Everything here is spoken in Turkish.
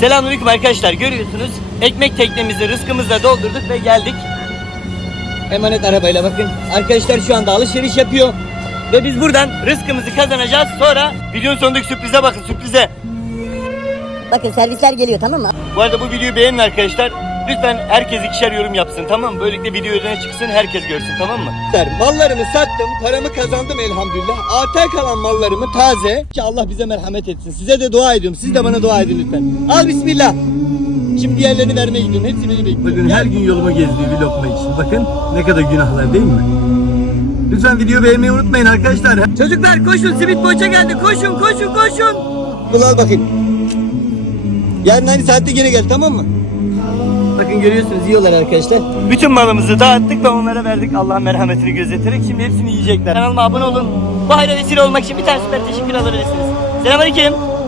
Selamünaleyküm arkadaşlar. Görüyorsunuz ekmek teknemizi rızkımızla doldurduk ve geldik. Emanet arabayla bakın. Arkadaşlar şu anda alışveriş yapıyor. Ve biz buradan rızkımızı kazanacağız. Sonra videonun sonundaki sürprize bakın sürprize. Bakın servisler geliyor tamam mı? Bu arada bu videoyu beğenin arkadaşlar. Lütfen herkes ikişer yorum yapsın tamam mı? Böylelikle video ödene çıksın herkes görsün tamam mı? Mallarımı sattım, paramı kazandım elhamdülillah. Arta kalan mallarımı taze. Ki Allah bize merhamet etsin. Size de dua ediyorum. Siz de bana dua edin lütfen. Al bismillah. Şimdi diğerlerini vermeye gidiyorum. Hepsi beni bekliyor. Bakın her gün yoluma gezdiği bir lokma için. Bakın ne kadar günahlar değil mi? Lütfen videoyu beğenmeyi unutmayın arkadaşlar. Çocuklar koşun simit poğaça geldi. Koşun koşun koşun. Bunu al bakayım. Yarın aynı saatte yine gel tamam mı? Bakın görüyorsunuz yiyorlar arkadaşlar. Bütün malımızı dağıttık ve onlara verdik Allah'ın merhametini gözeterek. Şimdi hepsini yiyecekler. Kanalıma abone olun. Bu hayra vesile olmak için bir tane süper teşekkür alabilirsiniz. Selamünaleyküm.